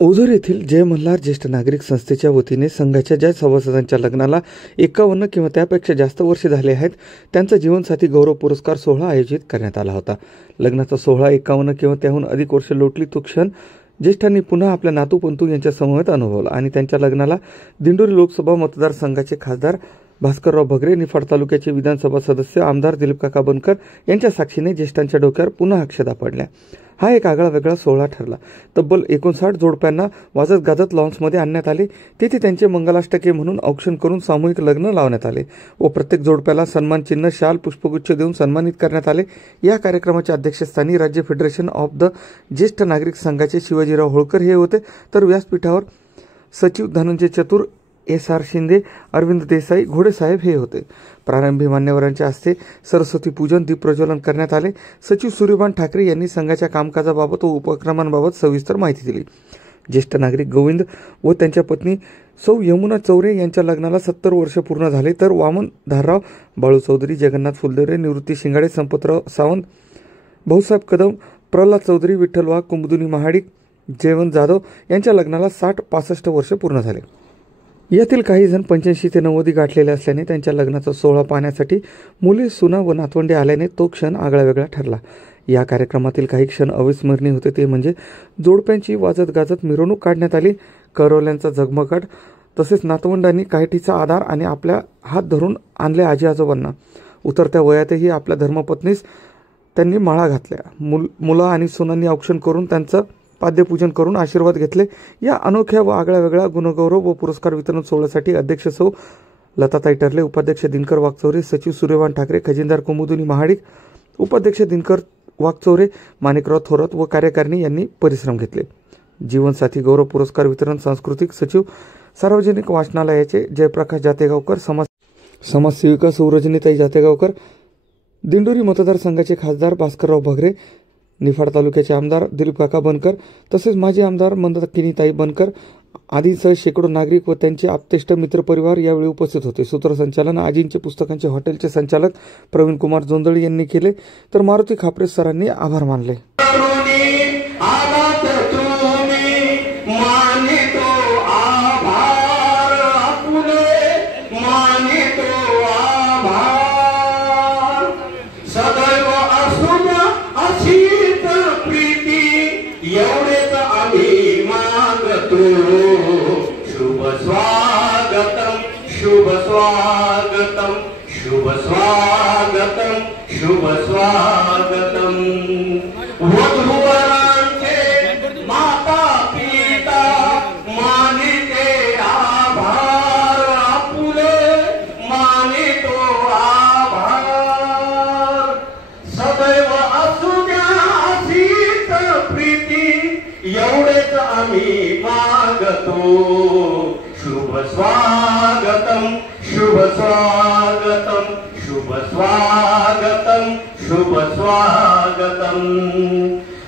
ओझर येथील जय मल्हार ज्येष्ठ नागरिक संस्थेच्या वतीने संघाच्या ज्या सभासदांच्या लग्नाला 51 किंवा त्यापेक्षा जास्त वर्षे झाले आहेत त्यांचा जीवनसाथी गौरव पुरस्कार सोहळा आयोजित करण्यात आला होता। लग्नाचा सोहळा 51 किंवा त्याहून अधिक वर्ष लोटली तो क्षण ज्येष्ठांनी पुन्हा आपल्या नातू-पंतू यांच्या समवेत अनुभवला आणि त्यांच्या लग्नाला दिंडोरी लोकसभा मतदारसंघाचे खासदार भास्करराव भगरे, निफाड तालुक्याचे विधानसभा सदस्य आमदार दिलीप काका बनकर यांच्या साक्षीने ज्येष्ठांच्या डोक्यावर पुन्हा अक्षता पडल्या। हा एक आगळा वेगळा सोहळा ठरला। तब्बल 59 जोडप्यांना वाजत गाजत लॉन्समध्ये आणण्यात आले। तेथे त्यांचे मंगलाष्टके म्हणून औक्षण करून सामूहिक लग्न लावण्यात आले व प्रत्येक जोडप्याला सन्मान चिन्ह, शाल, पुष्पगुच्छ देऊन सन्मानित करण्यात आले। या कार्यक्रमाच्या अध्यक्षस्थानी राज्य फेडरेशन ऑफ द ज्येष्ठ नागरिक संघाचे शिवाजीराव होळकर हे होते, तर व्यासपीठावर सचिव धनंजय चतुर, SR शिंदे, अरविंद देसाई, घोडेसाहेब हे होते। प्रारंभी मान्यवरांच्या हस्ते सरस्वती पूजन, दीप प्रज्वलन करण्यात आले। सचिव सूर्यभान ठाकरे यांनी संघाच्या कामकाजाबाबत व उपक्रमांबाबत सविस्तर माहिती दिली। ज्येष्ठ नागरिक गोविंद व त्यांच्या पत्नी सौ यमुना चौरे यांच्या लग्नाला 70 वर्ष पूर्ण झाले, तर वामन धारराव, बाळू चौधरी, जगन्नाथ फुलदेरे, निवृत्ती शिंगाडे, संपतराव सावंत, भाऊसाहेब कदम, प्रल्हाद चौधरी, विठ्ठल वाघ, कुमुदिनी महाडिक, जयवंत जाधव यांच्या लग्नाला 60-65 वर्ष पूर्ण झाले। यातील काही जण 85 ते 90 गाठलेले असल्याने त्यांच्या लग्नाचा सोहळा पाहण्यासाठी मुले, सुना व नातवंडे आल्याने तो क्षण आगळा वेगळा ठरला। या कार्यक्रमातील काही क्षण अविस्मरणीय होते ते म्हणजे जोडप्यांची वाजत गाजत मिरवणूक काढण्यात आली, करवल्यांचा झगमगाट, तसेच नातवंडांनी काहीटीचा आधार आणि आपल्या हात धरून आणले आजी आजोबांना। उतरत्या वयातही आपल्या धर्मपत्नीस त्यांनी माळा घातल्या। मुलं आणि सुनांनी औक्षण करून त्यांचं पाद्यपूजन करून आशीर्वाद घेतले। या अनोख्या व आगळ्या वेगळ्या गुणगौरव व पुरस्कार वितरण सोहळ्यासाठी अध्यक्ष सौ लताताई टर्ले, उपाध्यक्ष दिनकर वाघचौरे, सचिव सूर्यभान ठाकरे, खजिनदार कुमुदिनी महाडिक, उपाध्यक्ष दिनकर वाघचौरे, माणिकराव थोरात व कार्यकारिणी यांनी परिश्रम घेतले। जीवनसाथी गौरव पुरस्कार वितरण सांस्कृतिक सचिव सार्वजनिक वाचनालयाचे जयप्रकाश जातेगावकर, समाजसेविका सौ रजनीताई जातेगावकर, दिंडोरी मतदारसंघाचे खासदार भास्करराव भगरे, निफाड तालुक्याचे आमदार दिलीप काका बनकर, तसेच माजी आमदार मंदाकिनीताई बनकर आदींसह शेकडो नागरिक व त्यांचे आप्तेष्ट मित्रपरिवार यावेळी उपस्थित होते। सूत्रसंचालन आजींचे पुस्तकांचे हॉटेलचे संचालक प्रवीण कुमार जोंदळी यांनी केले, तर मारुती खापरे सरांनी आभार मानले। शुभ स्वागतम, शुभ स्वागतम, शुभ स्वागतम, शुभ स्वागतम। वधूवरांचे माता पिता मानिते आभार, आपुले मानितो आभार। सदैव असू द्या अशीच प्रीती, एवढेच आम्ही मागतो। शुभ स्वागतम, शुभ स्वागतम, शुभ स्वागतम, शुभ स्वागतम।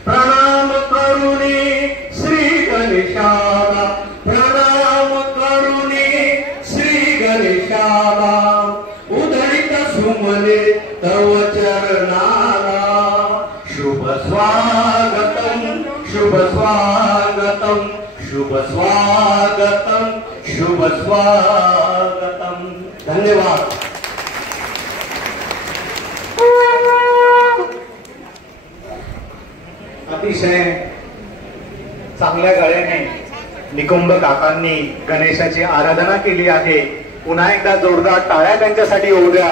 प्रणाम करुणी श्री गणेशाला, प्रणाम करुणी श्री गणेशाला, उदरित सुमने तव चरणाला। शुभ स्वागतम, शुभ स्वागतम, शुभ स्वागतम, शुभ स्वागतम। धन्यवाद। अतिशय चांगल्या गळ्याने निकुंभ काकांनी गणेशाची आराधना केली आहे। पुन्हा एकदा जोरदार टाळ्या त्यांच्यासाठी होऊ द्या।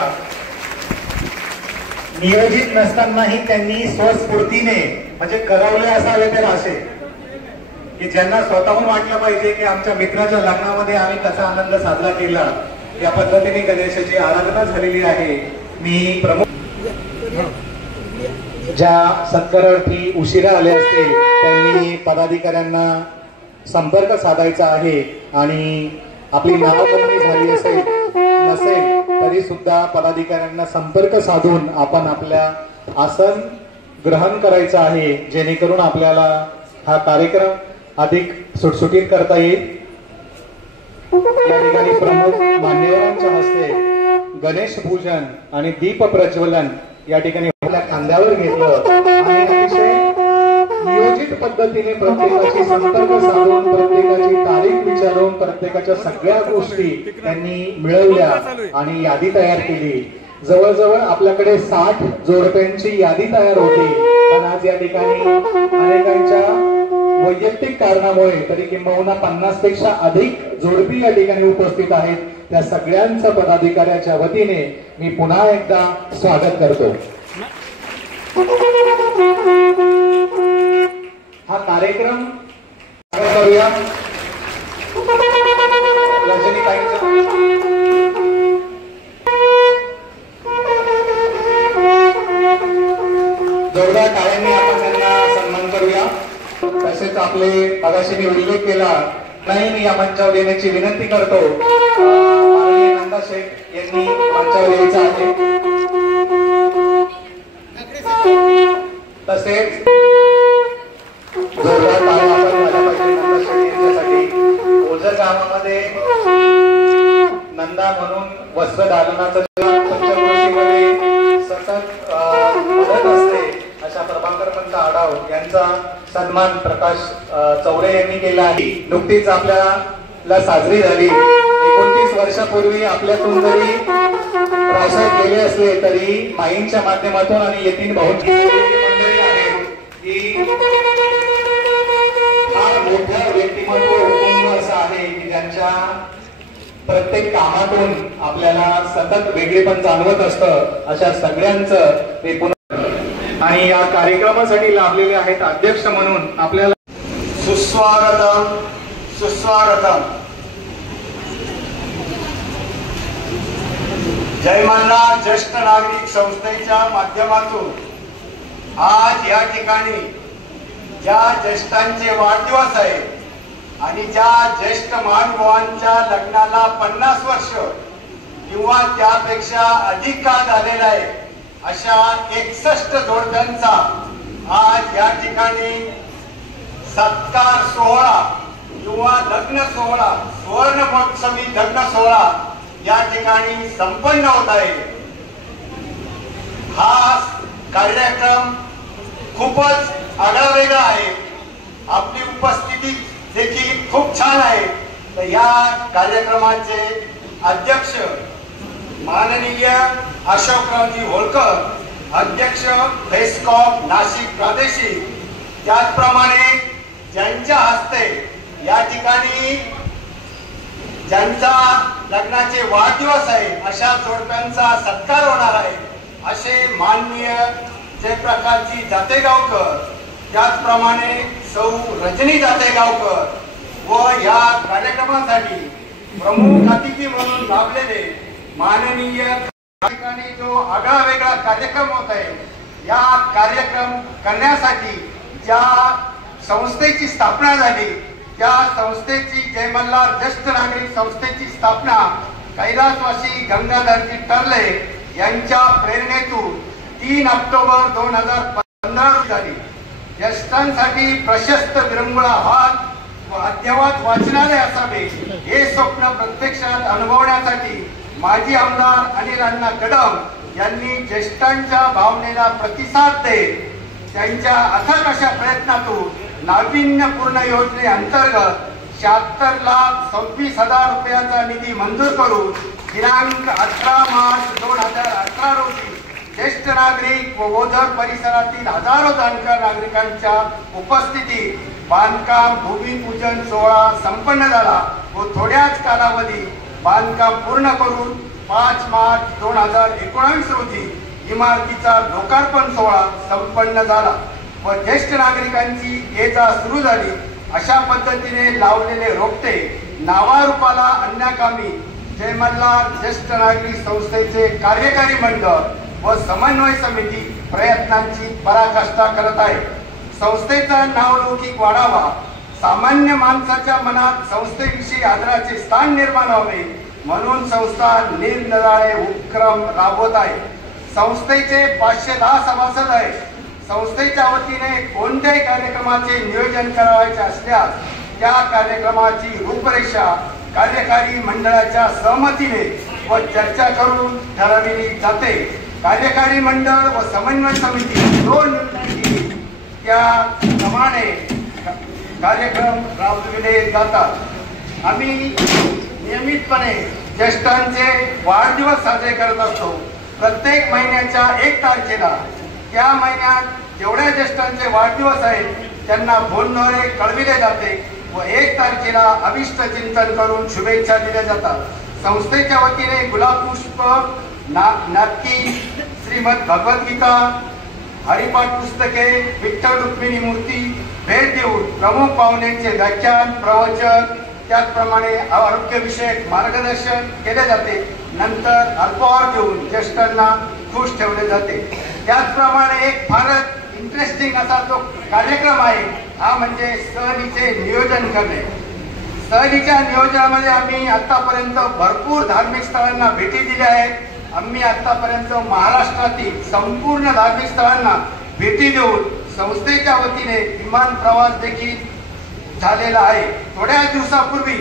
नियोजित नसतानाही त्यांनी स्वस्फूर्तीने म्हणजे करवले असावे ते असे की ज्यांना स्वतःहून वाटलं पाहिजे की आमच्या मित्राच्या लग्नामध्ये आम्ही कसा आनंद साजरा केला, या पद्धतीने गणेशाची आराधना झालेली आहे। मी प्रमुख ज्या सत्कारार्थी उशिरा आले असतील त्यांनी पदाधिकाऱ्यांना संपर्क साधायचा आहे आणि आपली नावनोंदणी झाली असेल नसेल तरी सुद्धा पदाधिकाऱ्यांना संपर्क साधून आपण आपल्या आसन ग्रहण करायचं आहे, जेणेकरून आपल्याला हा कार्यक्रम अधिक सुटसुटीत करता येईल। या ठिकाणी प्रमुख मान्यवरांच्या हस्ते गणेश पूजन आणि दीप प्रज्वलन या ठिकाणी आपल्या खांद्यावर घेतलं आणि अतिशय नियोजित पद्धतीने प्रत्येकाशी संपर्क साधून प्रत्येकाची तारीख विचारून प्रत्येकाच्या सगळ्या गोष्टी त्यांनी मिळवल्या आणि यादी तयार केली. जवळजवळ आपल्याकडे 60 जोडप्यांची यादी तयार होती, पण आज या ठिकाणी अनेकांच्या वैयक्तिक कारणामुळे तरी किंबहुना 50 पेक्षा अधिक जोडपी या ठिकाणी उपस्थित आहेत. त्या सगळ्यांचं पदाधिकाऱ्याच्या वतीने मी पुन्हा एकदा स्वागत करतो. हा कार्यक्रम करूया. जोरदार टाळ्यांनी आपण त्यांना सन्मान करूया. तसेच आपले मगाशी मी उल्लेख केला नाही, मी या मंचावर येण्याची विनंती करतो. नंदा शेठ यांनी मंचावर यायचं आहे. तसेच जोरदार टाळ्या आपण झाल्या पाहिजे नंदा शेठ यांच्यासाठी. ओझर गावामध्ये नंदा म्हणून वस्त्रदालनाचं पंचक्रोशीमध्ये सतत मदत असते अशा प्रभाकर पंत आढाव यांचा सन्मान प्रकाश चौरे यांनी केला आहे. नुकतीच आपल्याला साजरी झाली. 29 वर्षापूर्वी आपल्यातून जरी रावसाहेब गेले असले तरी माईंच्या माध्यमातून आणि यतीन भाऊंची मंडळी आहेत की फार मोठं व्यक्तिमत्व उत्तुंग असं आहे की ज्यांच्या प्रत्येक कामातून आपल्याला सतत वेगळेपण जाणवत असतं. अशा सगळ्यांचं ते पुन्हा आणि या कार्यक्रमासाठी लाभलेले आहेत अध्यक्ष म्हणून आपल्याला सुस्वागतम सुस्वागतम. जय मल्हार ज्येष्ठ नागरिक संस्थेच्या माध्यमातून आज या ठिकाणी ज्या ज्येष्ठांचे वाढदिवस आहे आणि ज्या ज्येष्ठ महानुभावांच्या लग्नाला 50 वर्ष किंवा त्यापेक्षा अधिक काळ झालेला आहे अशा 61 जोडप्यांचा आज या ठिकाणी सत्कार सोहळा किंवा लग्न सोहळा, सुवर्ण महोत्सवी लग्न सोहळा या ठिकाणी संपन्न होत आहे. हा कार्यक्रम खूपच आगळावेगळा आहे. आपली उपस्थिती देखील खूप छान आहे. तर या कार्यक्रमाचे अध्यक्ष माननीय अशोकरावजी होळकर, अध्यक्ष फेस्कॉम नाशिक प्रादेशिक, त्याचप्रमाणे ज्यांच्या हस्ते या ठिकाणी ज्यांचा लग्नाचे वाढदिवस आहे अशा जोडप्यांचा सत्कार होणार आहे असे माननीय जयप्रकाशजी जातेगावकर, त्याचप्रमाणे सौ रजनी जातेगावकर व या कार्यक्रमासाठी प्रमुख अतिथी म्हणून लाभलेले माननीय ठिकाणी जो आगळा वेगळा कार्यक्रम होत आहे. या कार्यक्रम करण्यासाठी ज्या संस्थेची स्थापना झाली त्या संस्थेची जय मल्हार ज्येष्ठ नागरिक संस्थेची स्थापना कैलासवासी गंगाधरजी टर्ले यांच्या प्रेरणेतून 3 ऑक्टोबर 2015 झाली. ज्येष्ठांसाठी प्रशस्त विरंगुळा हॉल व अद्ययावत वाचनालय असावे हे स्वप्न प्रत्यक्षात अनुभवण्यासाठी माजी आमदार अनिल अण्णा कदम यांनी ज्येष्ठांच्या भावनेला प्रतिसाद देत त्यांच्या अथक अशा प्रयत्नातून नाविन्यपूर्ण योजनेअंतर्गत 76,26,000 रुपयाचा निधी मंजूर करून दिनांक 18 मार्च 2018 रोजी ज्येष्ठ नागरिक व ओझर परिसरातील हजारो जाणकार नागरिकांच्या उपस्थितीत बांधकाम भूमिपूजन सोहळा संपन्न झाला व थोड्याच कालावधीत बांधकाम पूर्ण करून 5 मार्च 2019 रोजी इमारतीचा लोकार्पण सोहळा संपन्न झाला व ज्येष्ठ नागरिकांची ये-जा सुरू झाली. अशा पद्धतीने लावलेले रोपटे नावारूपाला आणण्याकामी जय मल्हार ज्येष्ठ नागरिक संस्थेचे कार्यकारी मंडळ व समन्वय समिती प्रयत्नांची पराकाष्ठा करत आहे. संस्थेचा नावलौकिक वाढावा, सामान्य माणसाच्या मनात संस्थेविषयी आदराचे स्थान निर्माण व्हावे म्हणून संस्था निरनिराळे उपक्रम राबवत आहे. संस्थेचे 510 सभासद आहेत. संस्थेच्या वतीने कोणत्याही कार्यक्रमाचे नियोजन करायचे असल्यास त्या कार्यक्रमाची रूपरेषा कार्यकारी मंडळाच्या सहमतीने व चर्चा करून ठरविली जाते. कार्यकारी मंडळ व समन्वय समिती 2 त्याप्रमाणे कार्यक्रम राबविले जातात। आम्ही नियमितपणे ज्येष्ठांचे वाढदिवस साजरे करत असतो। प्रत्येक महिन्याच्या 1 तारखेला त्या महिन्यात जेवढ्या ज्येष्ठांचे वाढदिवस आहेत त्यांना फोनद्वारे कळविले जाते व 1 तारखेला अभिष्ट चिंतन करून शुभेच्छा दिल्या जातात। संस्थेच्या वतीने गुलाब पुष्प, नाटकी, श्रीमद भगवद्गीता, हरिपाठ पुस्तके, विठ्ठल रुक्मिणी मूर्ती भेट देऊन प्रमुख पाहुण्यांचे व्याख्यान, प्रवचन, त्याचप्रमाणे आरोग्यविषयक मार्गदर्शन केले जाते। नंतर अल्पहार देऊन ज्येष्ठांना खुश ठेवले जाते। त्याचप्रमाणे एक फारच इंटरेस्टिंग असा जो कार्यक्रम आहे हा म्हणजे सहलीचे नियोजन करणे। सहलीच्या नियोजनामध्ये आम्ही आतापर्यंत भरपूर धार्मिक स्थळांना भेटी दिल्या आहेत। आम्ही आतापर्यंत महाराष्ट्रातील संपूर्ण धार्मिक स्थळांना भेटी देऊन संस्थेच्या वतीने विमान प्रवास देखील झालेला आहे। थोड्या दिवसापूर्वी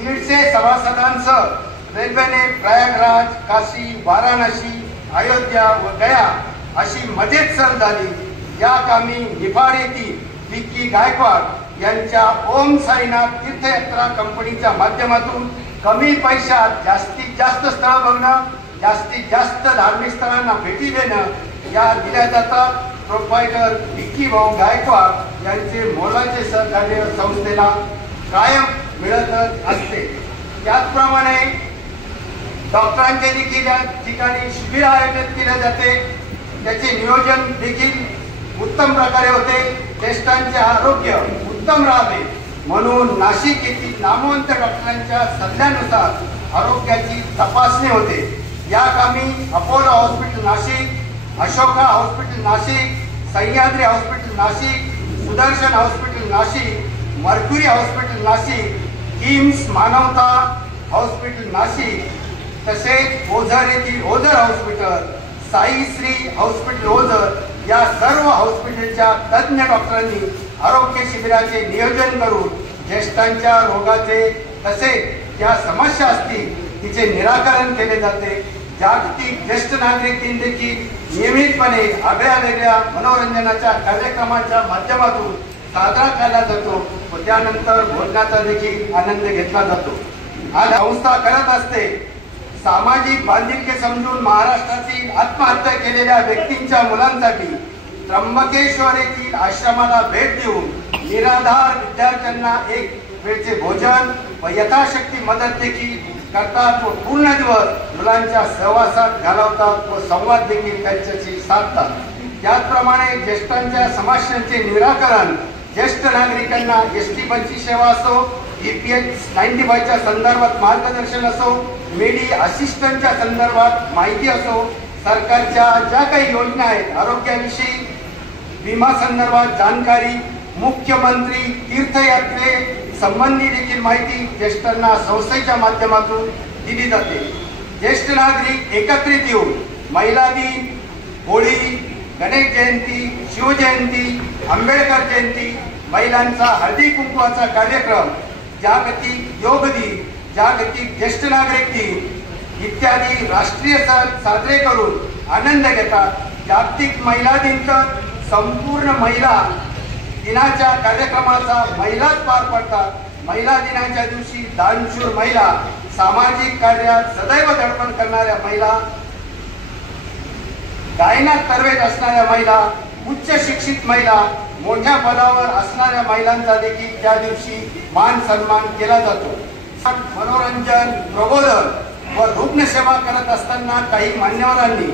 150 सभासदांसह रेल्वेने प्रयागराज, काशी, वाराणसी, अयोध्या व गया अशी मजेत सहल झाली। या कामी निफाड येथील विक्की गायकवाड यांच्या ओम साईनाथ तीर्थयात्रा कंपनीच्या माध्यमातून कमी पैशात जास्तीत जास्त स्थळ बघणं, जास्तीत जास्त धार्मिक स्थळांना भेटी देणं या दिल्या जातात। प्रोप्रायटर विक्की भाऊ गायकवाड यांचे मोलाचे सहकार्य संस्थेला कायम मिळतच असते। त्याचप्रमाणे डॉक्टरांचे देखील या ठिकाणी शिबिर आयोजित केले जाते, त्याचे नियोजन देखील उत्तम प्रकारे होते। ज्येष्ठांचे आरोग्य उत्तम राहावे म्हणून नाशिक येथील नामवंत डॉक्टरांच्या सल्ल्यानुसार आरोग्याची तपासणी होते। या कामी Apollo hospital Nashik, Ashoka hospital Nashik, Sahyadri hospital Nashik, Sudarshan hospital Nashik, mercury hospital Nashik, KIMS मानवता हॉस्पिटल नाशिक, तसेच ओझर येथील ओझर हॉस्पिटल, साई श्री हॉस्पिटल ओझर या सर्व हॉस्पिटलच्या तज्ज्ञ डॉक्टरांनी आरोग्य शिबिराचे नियोजन करून ज्येष्ठांच्या रोगाचे तसेच ज्या समस्या असतील तिचे निराकरण केले जाते। जागतिक ज्येष्ठ नागरिक दिन देखील नियमितपणे आगळ्या वेगळ्या मनोरंजनाच्या कार्यक्रमाच्या माध्यमातून साजरा केला जातो व त्यानंतर भोजनाचा देखील आनंद घेतला जातो। हा संस्था करत असते सामाजिक बांधिलकी समजून महाराष्ट्रातील आत्महत्या केलेल्या व्यक्तींच्या मुलांसाठी त्र्यंबकेश्वर येथील आश्रमाला भेट देऊन निराधार विद्यार्थ्यांना एक वेळचे भोजन व यथाशक्ती मदत देखील करतात व पूर्ण दिवस मुलांच्या सहवासात घालवतात व संवाद देखील त्यांच्याशी साधतात। त्याचप्रमाणे ज्येष्ठांच्या समस्यांचे निराकरण, ज्येष्ठ नागरिकांना एसटी बसची सेवा असो, EPH 95च्या संदर्भात मार्गदर्शन असो, मेडी असिस्टंटच्या संदर्भात माहिती असो, सरकारच्या ज्या काही योजना आहेत आरोग्याविषयी, विमा संदर्भात जानकारी, मुख्यमंत्री तीर्थयात्रे संबंधी देखील माहिती ज्येष्ठांना संस्थेच्या माध्यमातून दिली जाते। ज्येष्ठ नागरिक एकत्रित येऊन महिला दिन, होळी, गणेश जयंती, शिवजयंती, आंबेडकर जयंती, महिलांचा हळदी कुंकवाचा कार्यक्रम, जागतिक योग दिन, जागतिक ज्येष्ठ नागरिक दिन इत्यादी राष्ट्रीय सण साजरे करून आनंद घेतात। जागतिक महिला दिन तर संपूर्ण महिला दिनाच्या कार्यक्रमाचा महिलाच पार पडतात। महिला दिनाच्या दिवशी दानशूर महिला, सामाजिक कार्यात सदैव धडपड करणाऱ्या महिला, गायनात तरवेज असणाऱ्या महिला, उच्च शिक्षित महिला, मोठ्या पदावर असणाऱ्या महिलांचा देखील त्या दिवशी मान सन्मान केला जातो। मनोरंजन, प्रबोधन व रुग्णसेवा करत असताना काही मान्यवरांनी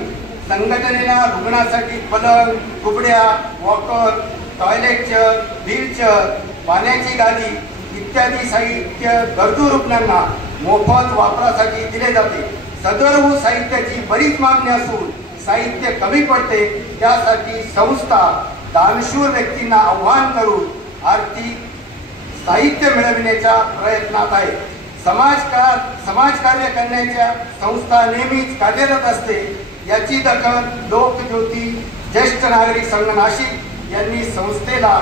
संघटनेला रुग्णासाठी पलंग, कुबड्या, वॉकर, टॉयलेट चेअर, व्हीलचेअर, पाण्याची गादी इत्यादी साहित्य गरजू रुग्णांना मोफत वापरासाठी दिले जाते। सदर साहित्याची बरीच मागणी असून साहित्य कमी पडते, त्यासाठी संस्था दानशूर व्यक्तींना आव्हान करून आर्थिक साहित्य मिळविण्याच्या प्रयत्नात आहे। समाजकार्य करण्याच्या संस्था नेहमीच कार्यरत असते। याची दखल लोकज्योती ज्येष्ठ नागरिक संघ नाशिक यांनी संस्थेला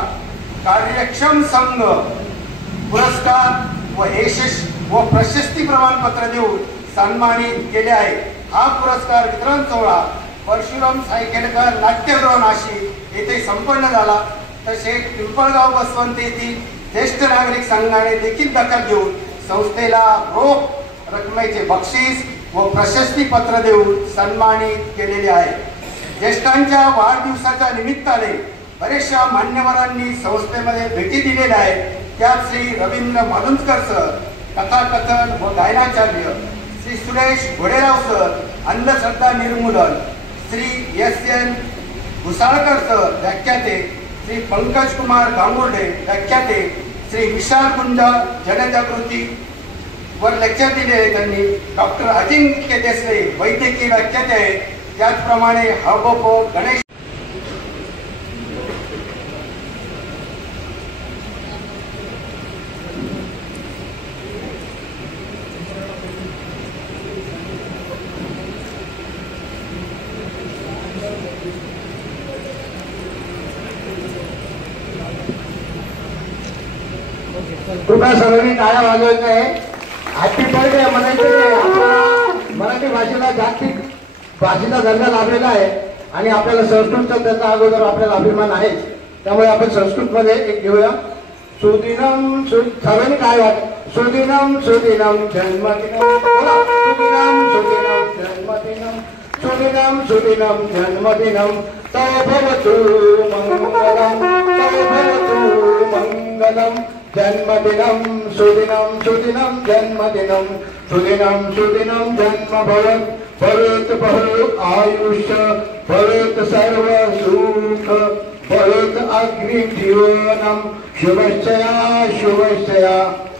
कार्यक्षम संघ पुरस्कार व यशस्वी व प्रशस्ती प्रमाणपत्र देऊन सन्मानित केले आहे। हा पुरस्कार वितरण सोहळा परशुराम सायकेलकर नाट्यगृह नाशिक येथे संपन्न झाला। तसेच पिंपळगाव बसवंत येथील ज्येष्ठ नागरिक संघाने देखील दखल घेऊन संस्थेला रोख रकमेचे बक्षीस व प्रशस्ती पत्र देऊन सन्मानित केलेले आहे. ज्येष्ठांच्या वाढदिवसाच्या निमित्ताने बरेचशा मान्यवरांनी संस्थेमध्ये भेटी दिलेल्या आहेत. त्यात श्री रवींद्र मालुंजकर सर कथाकथन व गायनाचार्य, श्री सुरेश घोडेराव सर अंधश्रद्धा निर्मूलन, श्री एस.एन. घुसाळकर सर व्याख्याते, श्री पंकज कुमार गांगुर्डे व्याख्याते, श्री विशाल गुंजा जनजागृती वर लेक्चर दिले आहे त्यांनी. डॉक्टर अजिंक्य देसले वैद्यकीय व्याख्याते आहेत. त्याचप्रमाणे हबोपो गणेश कृपया सर्वांनी टाळ्या वाजवायचं आहे. हॅपी बर्थडे म्हणायचं आहे. आपल्याला मराठी भाषेला जागतिक भाषेचा दर्जा लाभलेला आहे आणि आपल्याला संस्कृतचा त्याचा अगोदर आपल्याला अभिमान आहे. त्यामुळे आपण संस्कृतमध्ये एक घेऊया. सुदिनम सर्वांनी काय वाट सुदिनम सुदिनम जन्मदिनम सुदिनम सुदिनम जन्मदिनम सुदिनम सुदिनम जन्मदिनम तव भवतु मंगलम तव भवतु मंगलम जन्मदिनम सुदिनम सुदिनम जन्मदिनम सुदिनम सुदिनम जन्म भवत भवत बहु आयुष्य भवत सर्व सुख भवत अग्नि जीवनम शुभश्चया शुभश्चया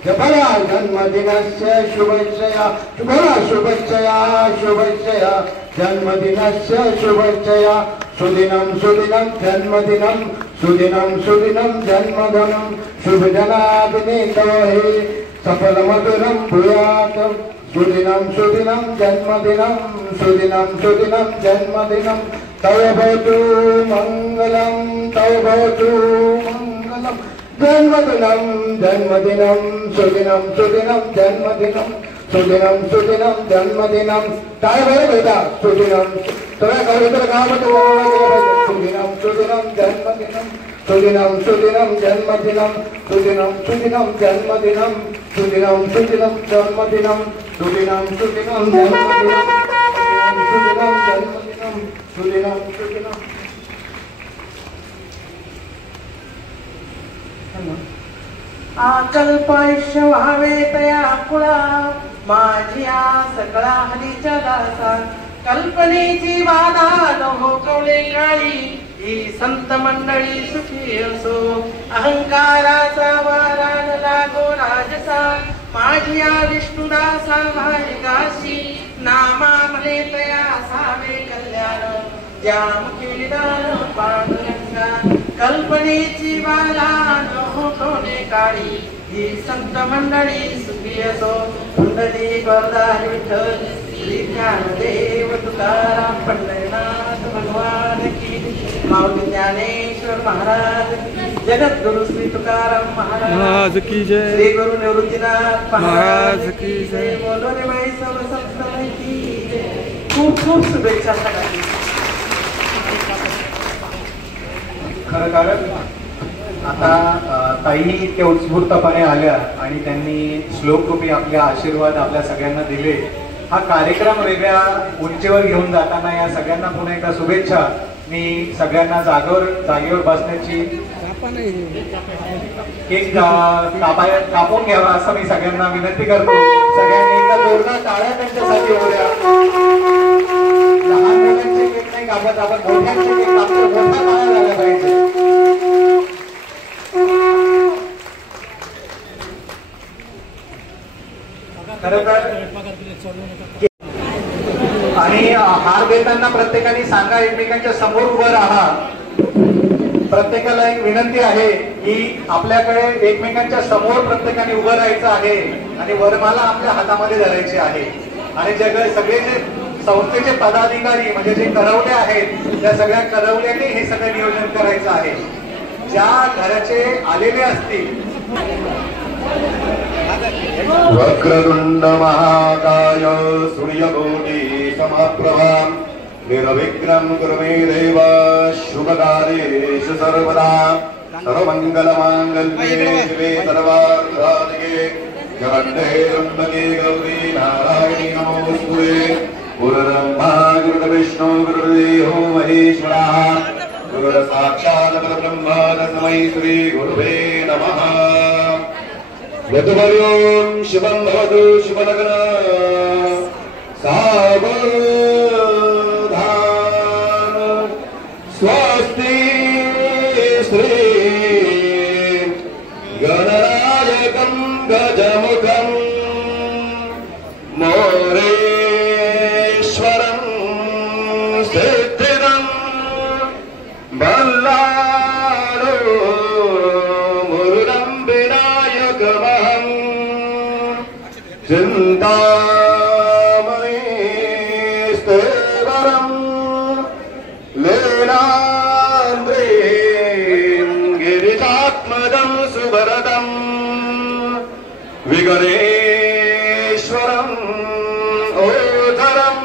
जपला जन्मदिनस्य शुभश्चया शुभला शुभश्चया शुभश्चया जन्मदिनस्य शुभश्चया सुदिनम सुदिनम जन्मदिनम सुदिनम सुदिनम जन्मदिनम शुभजनादिने तवहे सफल मधुरम भूयात सुदिनम सुदिनम जन्मदिनम सुदिनम सुदिनम जन्मदिनम तव भवतु मंगलम तव भवतु मंगलम जन्मदिनम जन्मदिनम सुदिनम सुदिनम जन्मदिनम सुदिनम सुदिनम जन्मदिनम काय बरं बेटा सुदिनम सगळ्या गावामध्ये सुदिनम सुदिनम जन्मदिनम सुदिनम सुदिनम जन्मदिनम सुदिनम सुदिनम जन्मदिनम सुदिनम सुदिनम जन्मदिनम सुदिनम सुदिनम जन्मदिनम सुदिनम जन्मदिनम सुदिनम सुदिनम आकल्पायुष्य व्हावे तया कुळा माझ्या सकळा हलीच्या दासा कल्पनेची बाधा नो कवळे काळी ही संत मंडळी सुखी असो अहंकाराचा वारा न लागो राजसा माझ्या विष्णुदासा भाविकाशी नामा म्हणे तया सावे कल्याण ज्या मुखी विधान पांडुरंगा कल्पनेची बाधा नो कवळे काळी ही संत मंडळी सुखी असो कुंडली गोरदार विठ्ठल श्री ज्ञानदेव तुकाराम पंढरीनाथ भगवान की माऊली ज्ञानेश्वर महाराज जगद्गुरु श्री तुकाराम महाराज की जय. श्री गुरु निवृत्तीनाथ महाराज की जय. बोलो रे बाई सर्व संत की जय. खूप खूप शुभेच्छा सगळ्यांना. खरं कारण आता ताई इतक्या उत्स्फूर्तपणे आल्या आणि त्यांनी श्लोकरूपी आपले आशीर्वाद आपल्या सगळ्यांना दिले. हा कार्यक्रम वेगळ्या उंचीवर घेऊन जाताना या सगळ्यांना पुन्हा एकदा शुभेच्छा. मी सगळ्यांना जागेवर बसण्याची केक कापून घ्यावा असं मी सगळ्यांना विनंती करतो. सगळ्यांनी एकदा जोरदार टाळ्या त्यांच्यासाठी होत्या. लहान मुलांचे केक नाही कापत आपण मोठ्यांचे केक कापतो. मोठ्या टाळ्या झाल्या पाहिजे. खरं तर आणि हार देताना प्रत्येकाने सांगा एकमेकांच्या समोर उभं राहा. प्रत्येकाला एक विनंती आहे की आपल्याकडे एकमेकांच्या समोर प्रत्येकाने उभं राहायचं आहे आणि वरमाला आपल्या हातामध्ये धरायची आहे. आणि सगळे जे संस्थेचे पदाधिकारी म्हणजे जे करवले आहेत त्या सगळ्या करवल्याने हे सगळं नियोजन करायचं आहे. ज्या घराचे आलेले असतील वक्रतुंड महाकाय सूर्यकोटि समप्रभा निर्विघ्नं कुरु मे देव शुभकार्येषु सर्वदा सर्वमङ्गलमाङ्गल्ये शिवे सर्वार्थसाधिके शरण्ये त्र्यम्बके गौरी नारायणी नमोस्तुते गुरुर्ब्रह्मा गुरुर्विष्णु गुरुर्देवो महेश्वरः गुरुर्साक्षात् परब्रह्म तस्मै श्री गुरुवे नमः। वधुवर्यों शुभं भवतु शुभलग्न सावधान स्वस्ति श्री गणनायकं गजमुखं मोरेश्वरं सिद्धिदं बल्लारो मुरुडं विनायकमहं चिन्तामणिस्तेवरं लीलान्द्रीं गिरितात्मजं सुभरदं विगणेश्वरं ओधरं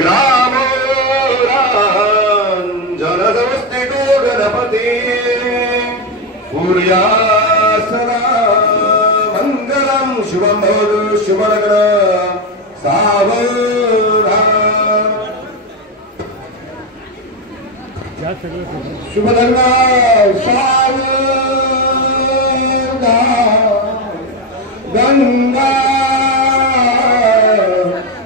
ग्रामोराञ्जनसंस्थितो गणपति कुर्या सदा मङ्गलं शुभं भवतु शुभलग्न सावधान शुभलग्न सावधान गंगा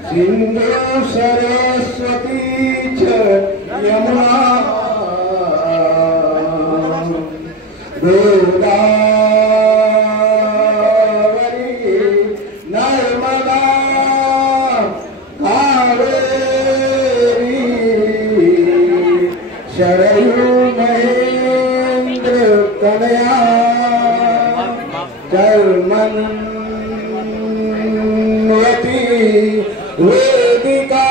सिंधु सरस्वती च यमुना गोदावरी नर्मदा कावेरी शरयू महेंद्र कन्या कर्मण्यति वेदिका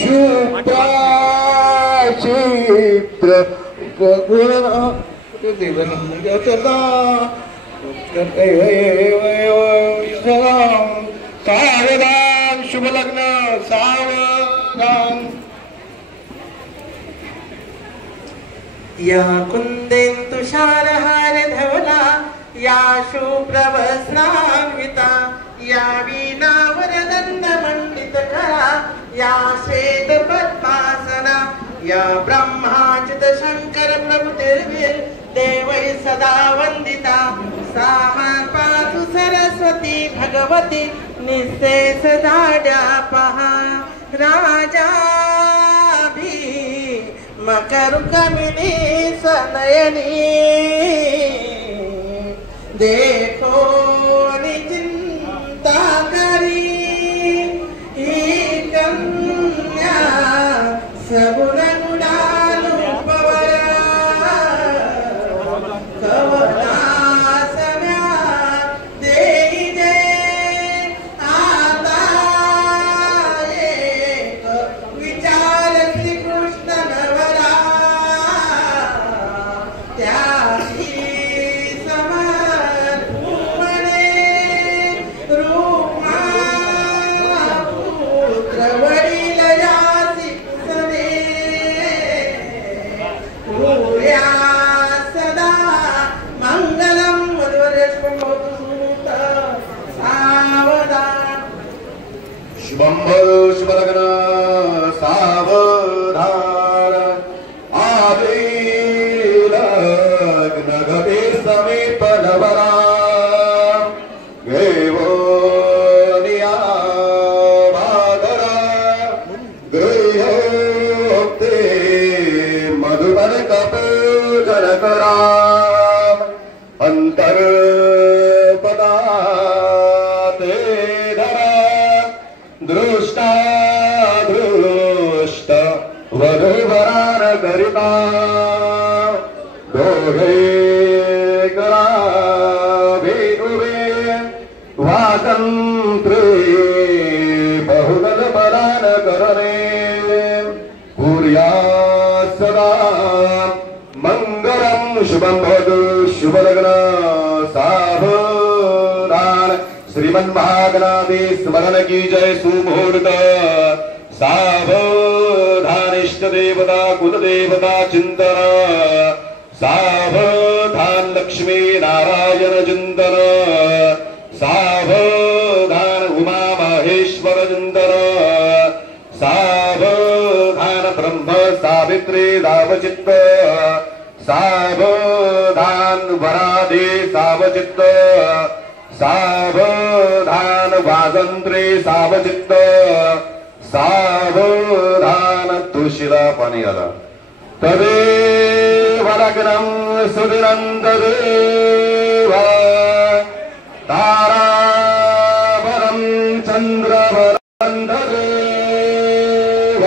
शुभाचित्र सावधान शुभलग्न सावधान। या कुन्देन्दुशालहार धवला या शुभ्रवस्त्रान्विता या वीणावरदण्डमण्डितकरा या श्वेतपद्मासना या ब्रह्माच्युत शङ्कर प्रभुतिर्देवैः सदा वन्दिता सा पातु सरस्वती भगवती निःशेष दाड्यापहा राजाभि मकरुकमिनी सनयनी देखो निचिंता करी ही कन्या सगुण गुणानुपवरा कवना सम्या देई जे आता एक विचार श्री कृष्ण नवरा त्याशी समर्पणे रूपा पुत्र वडील यासी कुसने भूया सदा मंगलम वरवरश्वमोतुसूत सावधान। शुभं भवतु शुभलग्न सावधान आदिलग्न गते समीप नवरा देवो नियामादरा गृहोक्ते मधुबन कपूजन करा अंतर्पदा ते धरा दृष्टा दृष्ट वधुवरान करिता दोघे करा भेदुवे स्वातंत्र्ये बहुदल बलान करणे कुर्या सदा मंगलम शुभं भवतु शुभलग्न सावधान। श्रीमन्महागणाधीश स्मरण की जय सुमुहूर्त सावधानिष्ट देवता कुलदेवता चिंतन सावधान लक्ष्मी नारायण चिंतन सावधान उमा महेश्वर चिंतन सावधान ब्रह्म सावित्री रावचित्त सावधान वरादे सावचित्त सावधान वाजंत्रे सावचित्त सावधान तुळशीला पाणी आला तदेव लग्नं सुदिनंतदेव तारावरं चंद्रवरं देव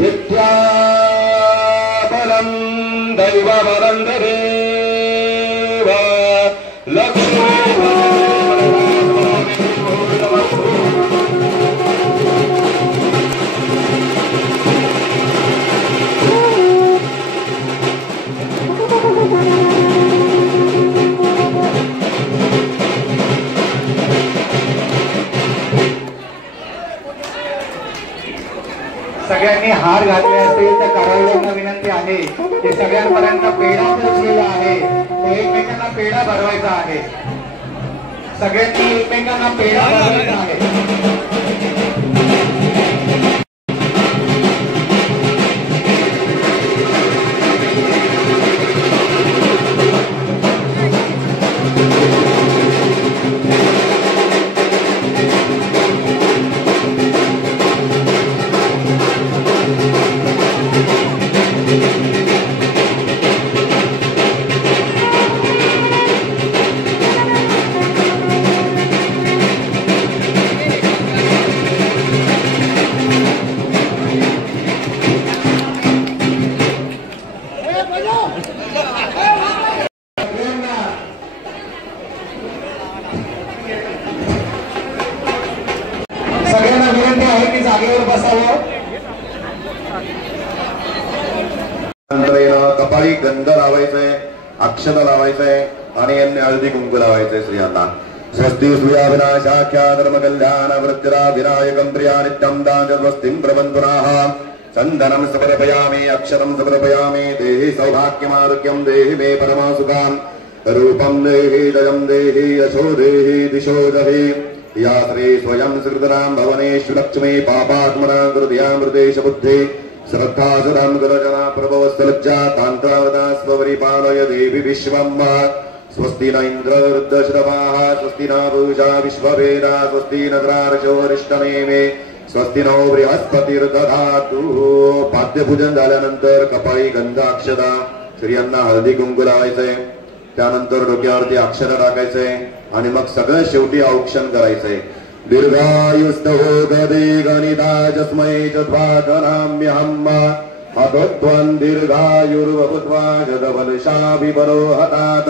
विद्याबलं दैवबलं देव लक्ष्मी सगळ्यांनी हार घातले असतील तर करायला विनंती आहे की सगळ्यांपर्यंत पेढा पोहोचलेला आहे तो एकमेकांना पेढा भरवायचा आहे सगळ्यांनी एकमेकांना पेढा भरवायचा आहे सगळ्यांना विनंती आहे की जागेवर बसावं कपाळी गंध लावायचंय अक्षता लावायचंय आणि यांनी हळदी कुंकू लावायचंय स्त्रियांना स्वस्ति सूर्या विनाशाख्या धर्म कल्याण वृत्तिरा विनायकं प्रिया नित्यं दानस्वस्तिं प्रबन्धुनाः चन्दनं समर्पयामि अक्षरं समर्पयामि देहि सौभाग्यमारोग्यं देहि मे परमसुखां रूपं देहि जयं देहि यशो देहि दिशो देहि या श्री स्वयं श्रीधरां भवनेषु लक्ष्मी पापात्मना हृदयामृतेश बुद्धि श्रद्धा सुधां गुरुजना प्रभवस्तलज्जा तान्त्रावृता स्वपरिपालय देवी विश्वं स्वस्ति न इंद्र वृद्धश्रवाः स्वस्ति न पूषा विश्ववेदा स्वस्ति न द्रार्षोरिष्टनेमे स्वस्ति नो बृहस्पतिर्दधातु पाद्यपूजन झाल्यानंतर कपाळी गंध अक्षता स्त्रियांना हळदी कुंकू लावायचंय त्यानंतर डोक्यावरती अक्षर टाकायचे आणि मग सगळं शेवटी औक्षण करायचंय दीर्घायुस्त हो गदे गणिताजस्मै चत्वाकनाम्यहम् अतोत्वं दीर्घायुर्वभूत्वा जदबलशाभिबलो हतात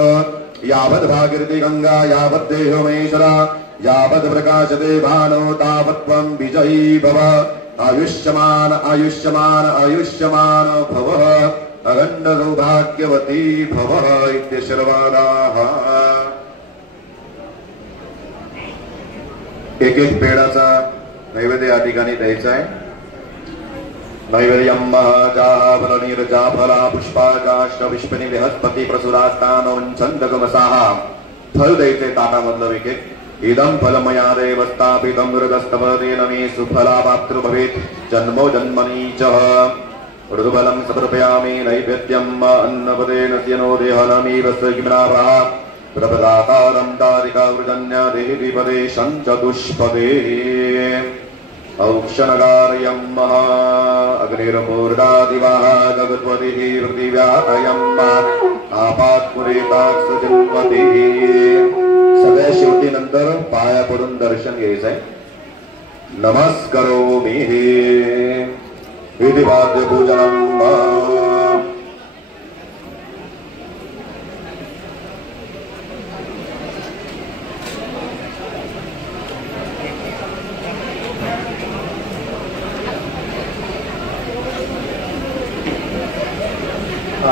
यावत् भागीरथी गंगा यावत् देहो महेश्वरा यावत् प्रकाशते भानो तावत् त्वं विजयी भव आयुष्यमान आयुष्यमान आयुष्यमान भव अखंड सौभाग्यवती भव इत्यशर्वादाः एक एक पेडाचा नैवेद्य या ठिकाणी द्यायचा आहे नैवेद्यं जाफला पुष्पाजाष्टविष्पनी बृहस्पती प्रसुरास्तानं छन्दगमसाः फल द्यायचे ताटामधलं एक एक इदं फलमया देवस्तापितं मृगस्तवतेन मे सुफलापात्र भवेत् जन्मो जन्मनि च ऋतुबलं समर्पयामि नैवेद्यम् अन्नपदेन स्यनो देहनमीव सकिम्नाभः प्रपदाकारं तारिकावृजन्य देहिपदे शञ्चतुष्पदे औक्षणगारयं महा अग्निर्मूर्धादिवाः जगत्वतिः पृथिव्याहयं आपात्पुरेताक्षजिन्वतिः सगळ्या शेवटी नंतर पाया पडून दर्शन घ्यायचंय नमस्कारोमि विधिवाद्य पूजनम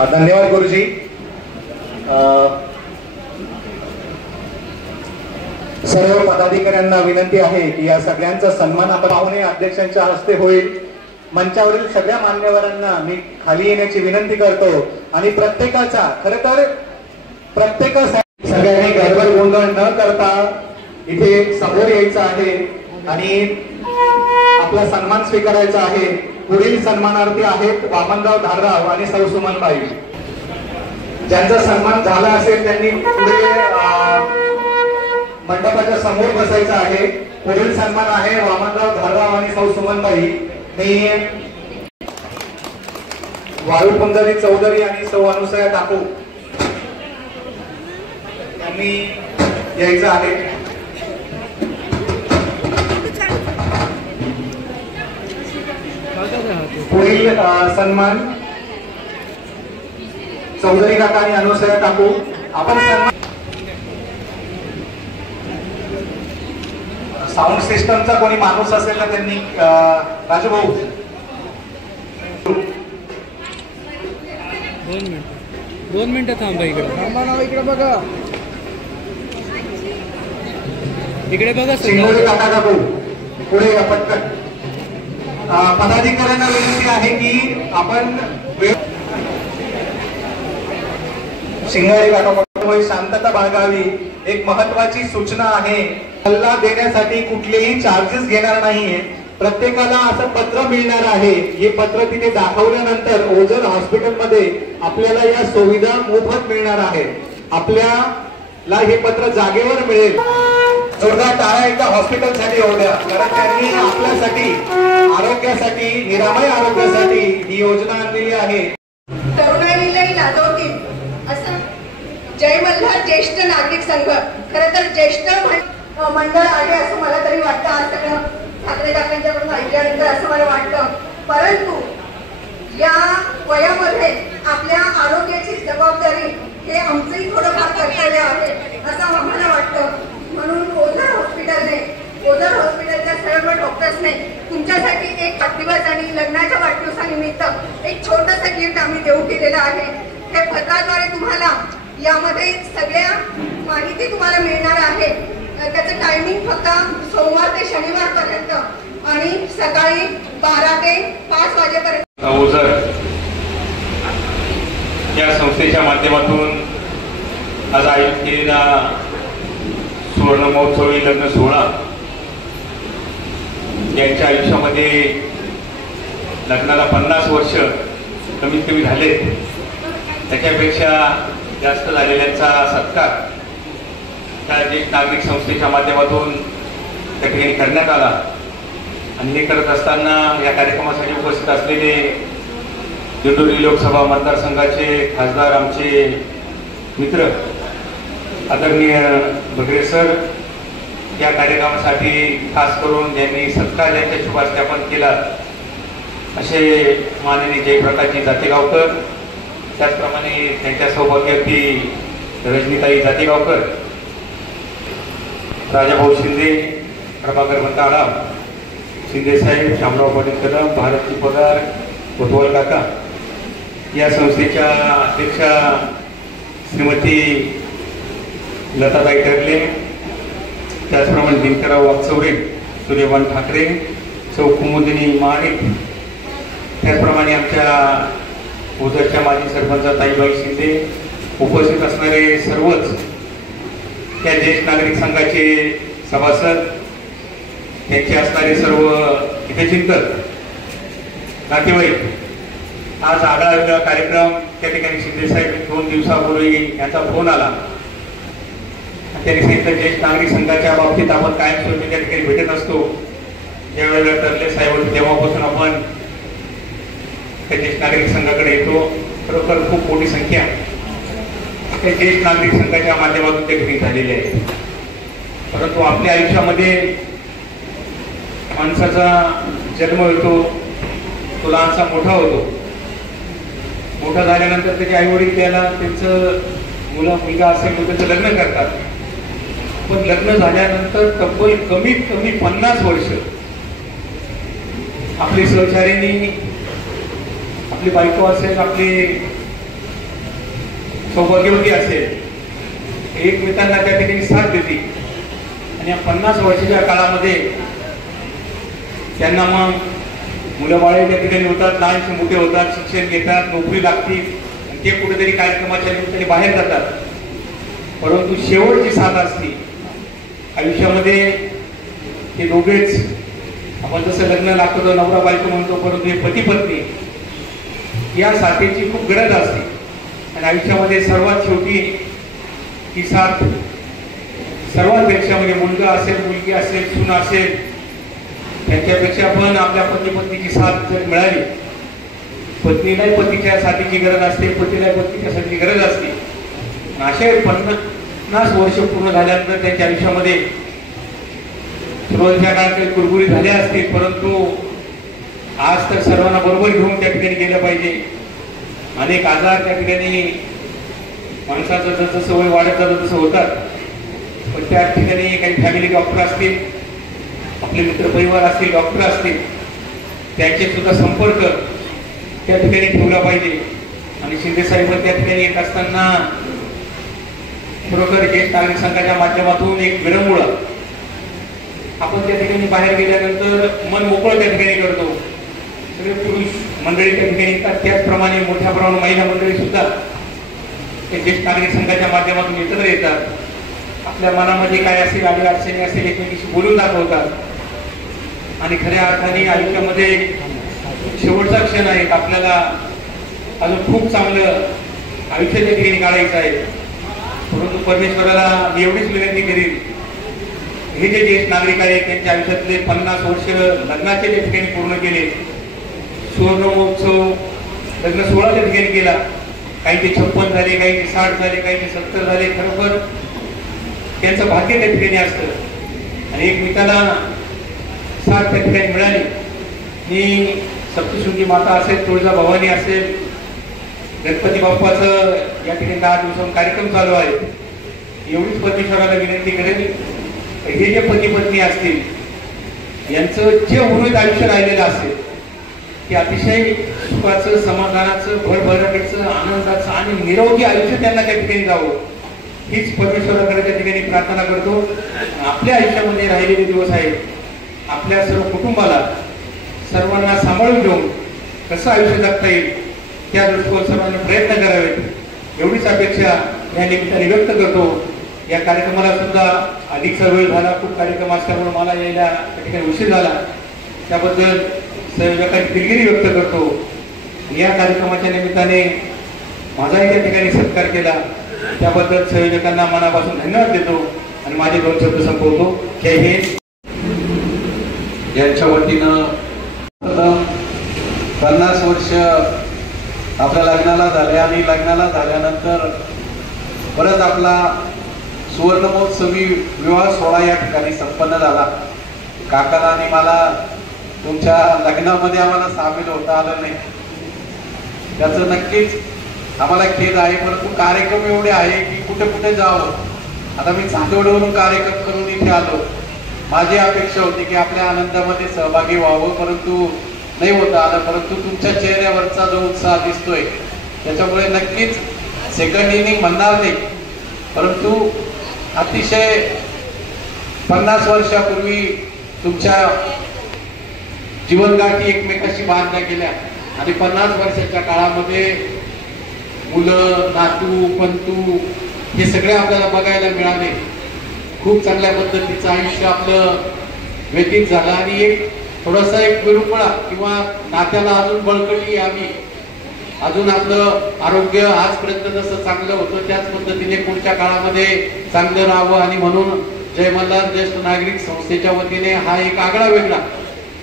धन्यवाद गुरुजी सर्व पदाधिकाऱ्यांना विनंती आहे की या सगळ्यांचा सन्मान आपण पाहुणे अध्यक्षांच्या हस्ते होईल. मंचावरील सगळ्या मान्यवरांना मी खाली येण्याची विनंती करतो आणि प्रत्येकाचा खरं तर सगळ्यांनी गडबड गोंधळ न करता इथे समोर यायचं आहे आणि आपला सन्मान स्वीकारायचा आहे. पुढील सन्मानार्थी आहेत वामनराव धारराव आणि सौ सुमनबाई. ज्यांचा सन्मान झाला असेल त्यांनी पुढे मंडपाच्या समोर बसायचं आहे. पुढील सन्मान आहे वामनराव धारराव आणि सौ सुमनबाई. मी वाळुपुंजरी चौधरी आणि सौ अनुसया टाकू यांनी यायचं आहे. पुढील सन्मान चौधरी काका आणि अनुसया टाकू. आपण सन्मान साऊंड सिस्टमचा कोणी माणूस असेल तर त्यांनी राजू भाऊ 2 मिनिटं थांबा. इकडे बघा. इकडे बघा. शिंगोळे काका काकू पुढे या पटकन. पदाधिकाऱ्यांना विनंती आहे की आपण शिंगोळे काका शांतता बाळगावी. एक महत्वाची सूचना आहे, सल्ला देण्यासाठी कुठलेही चार्जेस घेणार नाहीये. प्रत्येकाला असं पत्र मिळणार आहे. हे पत्र तिथे दाखवल्यानंतर ओझर हॉस्पिटलमध्ये आपल्याला या सुविधा मोफत मिळणार आहे. आपल्याला हे पत्र जागेवर मिळेल. जोरदार टाळ्या एकदा हॉस्पिटलसाठी होऊ द्या, कारण त्यांनी आपल्यासाठी आरोग्यासाठी निरामय आरोग्यासाठी ही योजना आणलेली आहे. तरुणाईलाही लाजवतील असं जय मल्हार ज्येष्ठ नागरिक संघ खरं तर ज्येष्ठ मंडळ आहे असं मला तरी वाटतं. आज सगळं ठाकरे काकांच्याकडून ऐकल्यानंतर असं मला वाटतं. परंतु या वयामध्ये आपल्या आरोग्याची जबाबदारी हे आमचंही थोडंफार कर्तव्य आहे असं आम्हाला वाटतं. म्हणून ओझर हॉस्पिटलच्या सर्व डॉक्टर्सने तुमच्यासाठी एक वाढदिवस आणि लग्नाच्या वाढदिवसानिमित्त एक छोटंसं गिफ्ट आम्ही देऊ केलेलं आहे. हे पत्राद्वारे तुम्हाला यामध्ये सगळ्या माहिती तुम्हाला मिळणार आहे. त्याचं टायमिंग फक्त सोमवार ते शनिवार पर्यंत आणि सकाळी 12 ते 5 वाजेपर्यंत. ओझर या संस्थेच्या माध्यमातून आज आयोजित केलेला सुवर्ण महोत्सवी लग्न सोहळा यांच्या आयुष्यामध्ये लग्नाला 50 वर्ष कमीत कमी झाले. त्याच्यापेक्षा जास्त झालेल्यांचा सत्कार त्या ज्येष्ठ नागरिक संस्थेच्या माध्यमातून त्या ठिकाणी करण्यात आला. आणि हे करत असताना या कार्यक्रमासाठी उपस्थित असलेले दिंडोरी लोकसभा मतदारसंघाचे खासदार आमचे मित्र आदरणीय बगरे सर या कार्यक्रमासाठी खास करून ज्यांनी सत्कार ज्यांच्या शुभास्थापन केला असे माननीय जयप्रकाशजी जातेगावकर, त्याचप्रमाणे त्यांच्या सौभाग्यवती रजनीताई जातेगावकर, राजाभाऊ शिंदे, प्रभाकर म्हणता शिंदे साहेब, शामराव पाटील कदम, भारती पगार, कोतवाल काका, या संस्थेच्या अध्यक्षा श्रीमती लताताई टरले, त्याचप्रमाणे दिनकरराव वागचौरे, सूर्यवान ठाकरे, सौ कुमुदिनी महाडिक, त्याचप्रमाणे आमच्या ओझरच्या माजी सरपंच ताईबाई शिंदे, उपस्थित असणारे सर्वच त्या ज्येष्ठ नागरिक संघाचे सभासद, त्यांचे असणारे सर्व हितचिंतक, नातेवाईक. आज आगळा कार्यक्रम त्या ठिकाणी शिंदे साहेब 2 दिवसापूर्वी यांचा फोन आला. त्यांनी सांगितलं ज्येष्ठ नागरिक संघाच्या बाबतीत आपण कायमस्वरूपी त्या ठिकाणी भेटत असतो. ज्यावेळेला ठरले साहेब होते तेव्हापासून आपण त्या ज्येष्ठ नागरिक संघाकडे येतो. खरोखर खूप मोठी संख्या त्या ज्येष्ठ नागरिक संघाच्या माध्यमातून त्या ठिकाणी झालेली आहे. परंतु आपल्या आयुष्यामध्ये माणसाचा जन्म होतो, तो लहानसा मोठा होतो. मोठा झाल्यानंतर त्याचे आई वडील त्याला त्यांचं मुलगा असेल तर त्याचं लग्न करतात. पण लग्न झाल्यानंतर तब्बल कमीत कमी 50 वर्ष आपली सहचारिणी, आपली बायको असेल, आपली सौभाग्यवती असेल, एकमेकांना त्या ठिकाणी साथ देते. आणि या 50 वर्षाच्या काळामध्ये त्यांना मग मुलं बाळे त्या ठिकाणी होतात, लहानसे मोठे होतात, शिक्षण घेतात, नोकरी लागते आणि ते कुठेतरी कार्यक्रमाच्या निमित्ताने बाहेर जातात. परंतु शेवटची साथ असते आयुष्यामध्ये ते दोघेच. आपण जसं लग्न लागतो नवरा बायको म्हणतो, परंतु हे पती पत्नी या साथीची खूप गरज असते. आणि आयुष्यामध्ये सर्वात शेवटी ही साथ सर्वांपेक्षा म्हणजे मुलगा असेल, मुलगी असेल, सून असेल, त्यांच्यापेक्षा पण आपल्या पती पत्नीची साथ जर मिळाली, पत्नीलाही पतीच्या साथीची गरज असते, पतीला पत्नीच्या साथीची गरज असते. असे 50 वर्ष पूर्ण झाल्यानंतर त्यांच्या आयुष्यामध्ये सुरुवातीच्या काळात काही कुरबुरी झाल्या असतील, परंतु आज तर सर्वांना बरोबर घेऊन त्या ठिकाणी गेलं पाहिजे. अनेक आजार त्या ठिकाणी माणसाचं जसं वय वाढत जातं तसं होतात. पण त्या ठिकाणी काही फॅमिली डॉक्टर असतील, आपले मित्रपरिवार असतील, डॉक्टर असतील, त्यांचे सुद्धा संपर्क त्या ठिकाणी ठेवला पाहिजे. आणि शिंदे साहेब त्या ठिकाणी येत असताना खरोखर ज्येष्ठ नागरिक संघाच्या माध्यमातून एक विरंगुळा आपण त्या ठिकाणी बाहेर गेल्यानंतर मन मोकळं त्या ठिकाणी करतो. सगळे पुरुष मंडळी त्या ठिकाणी येतात, त्याचप्रमाणे मोठ्या प्रमाणात महिला मंडळी सुद्धा ज्येष्ठ नागरिक संघाच्या माध्यमातून एकत्र येतात. आपल्या मनामध्ये काय असेल, अडी अडचणी असेल, एकमेकीशी बोलून दाखवतात. आणि खऱ्या अर्थाने आयुष्यामध्ये शेवटचा क्षण आहे, आपल्याला अजून खूप चांगलं आयुष्य त्या ठिकाणी काढायचं आहे. परंतु परमेश्वराला मी एवढीच विनंती करीन, हे जे ज्येष्ठ नागरिक आहेत त्यांच्या आयुष्यातले 50 वर्ष लग्नाचे त्या ठिकाणी पूर्ण केले, सुवर्ण महोत्सव लग्न सोहळा त्या ठिकाणी केला, काहींचे 56 झाले, काहींचे 60 झाले, काहींचे 70 झाले. खरोखर त्यांचं भाग्य त्या ठिकाणी असतं. आणि एक मित्राला साथ त्या ठिकाणी मिळाली. मी सप्तशृंगी माता असेल, तुळजा भवानी असेल, गणपती बाप्पाचं या ठिकाणी 10 दिवसांचा कार्यक्रम चालू आहे. एवढीच परमेश्वराला विनंती करेल, हे जे पती पत्नी असतील यांचं जे उर्वरित आयुष्य राहिलेलं असेल ते अतिशय सुखाचं, समाधानाचं, भरभराटीचं, आनंदाचं आणि निरोगी आयुष्य त्यांना त्या ठिकाणी जावं, हीच परमेश्वराकडे त्या ठिकाणी प्रार्थना करतो. आपल्या आयुष्यामध्ये राहिलेले दिवस आहेत, आपल्या सर्व कुटुंबाला सर्वांना सांभाळून घेऊन कसं आयुष्य जगता येईल त्या दृष्टीवर सर्वांनी प्रयत्न करावेत, एवढीच अपेक्षा या निमित्ताने व्यक्त करतो. या कार्यक्रमाला सुद्धा अधिकचा वेळ झाला, खूप कार्यक्रम असल्यामुळे मला यायला त्या ठिकाणी उशीर झाला, त्याबद्दल संयोजकांची दिलगिरी व्यक्त करतो. या कार्यक्रमाच्या निमित्ताने माझाही त्या ठिकाणी सत्कार केला, त्याबद्दल संयोजकांना मनापासून धन्यवाद देतो आणि माझे 2 शब्द संपवतो. जय हिंद. यांच्या वतीनं 50 वर्ष आपल्या लग्नाला झाले आणि लग्नाला झाल्यानंतर परत आपला सुवर्ण महोत्सवी विवाह सोहळा या ठिकाणी संपन्न झाला. काकाला आणि मला तुमच्या लग्नामध्ये आम्हाला सामील होता आलं नाही, त्याचं नक्कीच आम्हाला खेद आहे. परंतु कार्यक्रम एवढे आहे की कुठे कुठे जावं. आता मी चांदवडवरून कार्यक्रम करून इथे आलो. माझी अपेक्षा होती की आपल्या आनंदामध्ये सहभागी व्हावं, परंतु नाही होता आलं. परंतु तुमच्या चेहऱ्यावरचा जो उत्साह दिसतोय त्याच्यामुळे नक्कीच सेकंड इनिंग म्हणणार नाही, परंतु अतिशय 50 वर्षापूर्वी तुमच्या जीवनगाठी एकमेकाशी बांधल्या गेल्या आणि 50 वर्षाच्या काळामध्ये मुलं, नातू, पंतू हे सगळे आपल्याला बघायला मिळाले. खूप चांगल्या पद्धतीचं आयुष्य आपलं व्यतीत झालं आणि एक थोडासा एक विरंगुळा किंवा नात्याला अजून बळकटी यावी, अजून आपलं आरोग्य आजपर्यंत जसं चांगलं होतं त्याच पद्धतीने पुढच्या काळामध्ये चांगलं राहावं. आणि म्हणून जय मल्हार ज्येष्ठ नागरिक संस्थेच्या वतीने हा एक आगळा वेगळा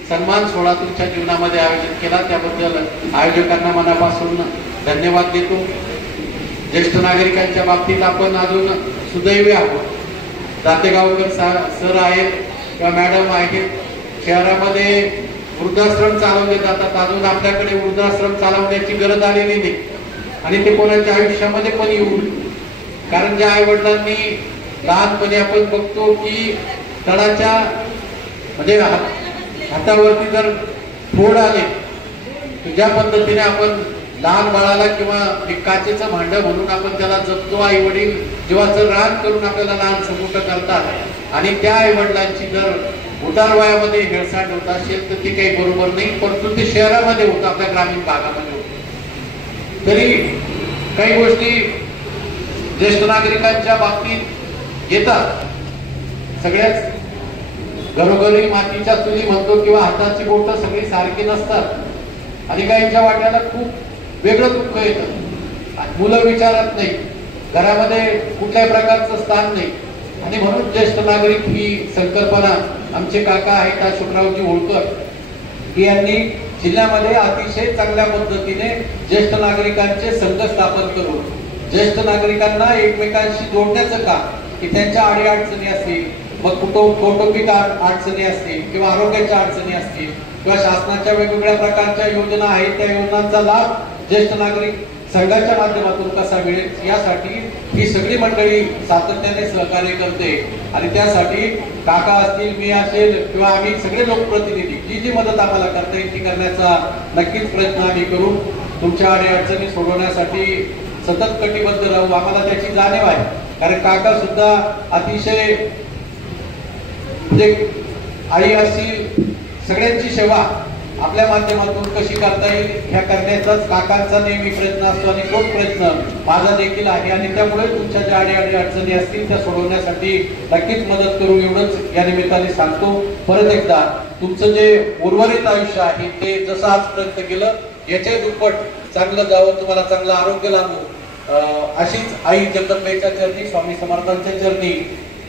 सन्मान सोहळा तुमच्या जीवनामध्ये आयोजित केला, त्याबद्दल आयोजकांना मनापासून धन्यवाद देतो. ज्येष्ठ नागरिकांच्या बाबतीत आपण अजून सुदैवी आहोत. दातेगावकर सर आहेत किंवा मॅडम आहेत, शहरामध्ये वृद्धाश्रम चालवले जातात. अजून आपल्याकडे वृद्धाश्रम चालवण्याची गरज आलेली नाही आणि ते कोणाच्या आयुष्यामध्ये पण येऊ, कारण ज्या आई वडिलांनी लहानपणी आपण बघतो की तळाच्या म्हणजे हातावरती जर फोड आले, ज्या पद्धतीने आपण लहान बाळाला किंवा एक काचेचं भांडं म्हणून आपण त्याला जपतो. आई वडील जीवाचं रान करून आपल्याला लहान मोठं करतात आणि त्या आई वडिलांची जर उतार वयामध्ये हेळसांड होत असेल तर ती काही बरोबर नाही. परंतु ते शहरामध्ये होतं, आपल्या ग्रामीण भागामध्ये होतं. तरी काही गोष्टी ज्येष्ठ नागरिकांच्या बाबतीत येतात. सगळ्याच घरोघरी मातीच्या चुली म्हणतो किंवा हाताची बोटं सगळी सारखी नसतात आणि काहींच्या वाट्याला खूप वेगळं दुःख येतं. मुलं विचारत नाही, घरामध्ये कुठल्याही प्रकारचं स्थान नाही आणि म्हणून ज्येष्ठ नागरिक ही संकल्पना आमचे काका आहेत अशोकरावजी होळकर यांनी जिल्ह्यामध्ये अतिशय चांगल्या पद्धतीने ज्येष्ठ नागरिकांचे संघ स्थापन करून ज्येष्ठ नागरिकांना एकमेकांशी जोडण्याचं काम की त्यांच्या अडीअडचणी असतील, मग कौटुंबिक अडचणी असतील किंवा आरोग्याच्या अडचणी असतील किंवा शासनाच्या वेगवेगळ्या प्रकारच्या योजना आहेत त्या योजनांचा लाभ ज्येष्ठ नागरिक संघाच्या माध्यमातून कसा मिळेल यासाठी ही सगळी मंडळी सातत्याने सहकार्य करते आणि त्यासाठी काका असतील, मी असेल किंवा आम्ही सगळे लोकप्रतिनिधी जी जी मदत आम्हाला करता येईल ती करण्याचा नक्कीच प्रयत्न आम्ही करू. तुमच्या अडचणी सोडवण्यासाठी सतत कटिबद्ध राहू. आम्हाला त्याची जाणीव आहे, कारण काका सुद्धा अतिशय म्हणजे आई असतील सगळ्यांची सेवा आपल्या माध्यमातून कशी करता येईल ह्या करण्याचाच काकांचा नेहमी प्रयत्न असतो आणि तोच प्रयत्न माझा देखील आहे आणि त्यामुळे तुमच्या ज्या अडचणी असतील त्या सोडवण्यासाठी नक्कीच मदत करू एवढंच या निमित्ताने सांगतो. परत एकदा तुमचं जे उर्वरित आयुष्य आहे ते जसं आजपर्यंत केलं याचे दुप्पट चांगलं जावं, तुम्हाला चांगलं आरोग्य लाभो अशीच आई जगदंबेच्या चरणी स्वामी समर्थांच्या चरणी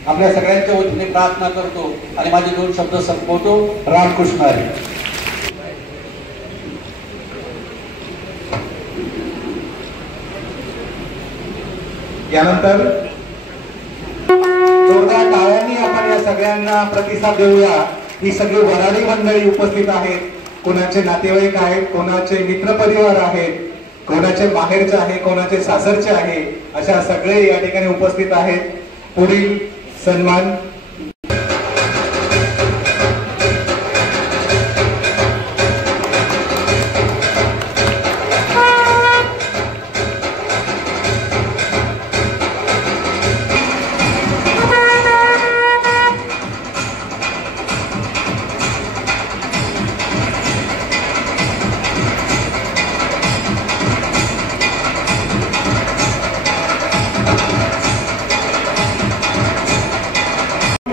आपल्या सगळ्यांच्या वतीने प्रार्थना करतो आणि माझे 2 शब्द संपवतो. रामकृष्ण हरी. यानंतर जोरदार टाळ्यांनी आपण या सगळ्यांना प्रतिसाद देऊया. ही सगळी वराडी मंडळी उपस्थित आहेत, कोणाचे नातेवाईक आहेत, कोणाचे मित्रपरिवार आहेत, कोणाचे माहेरचे आहे, कोणाचे सासरचे आहे, अशा सगळे या ठिकाणी उपस्थित आहेत. पुढील सन्मान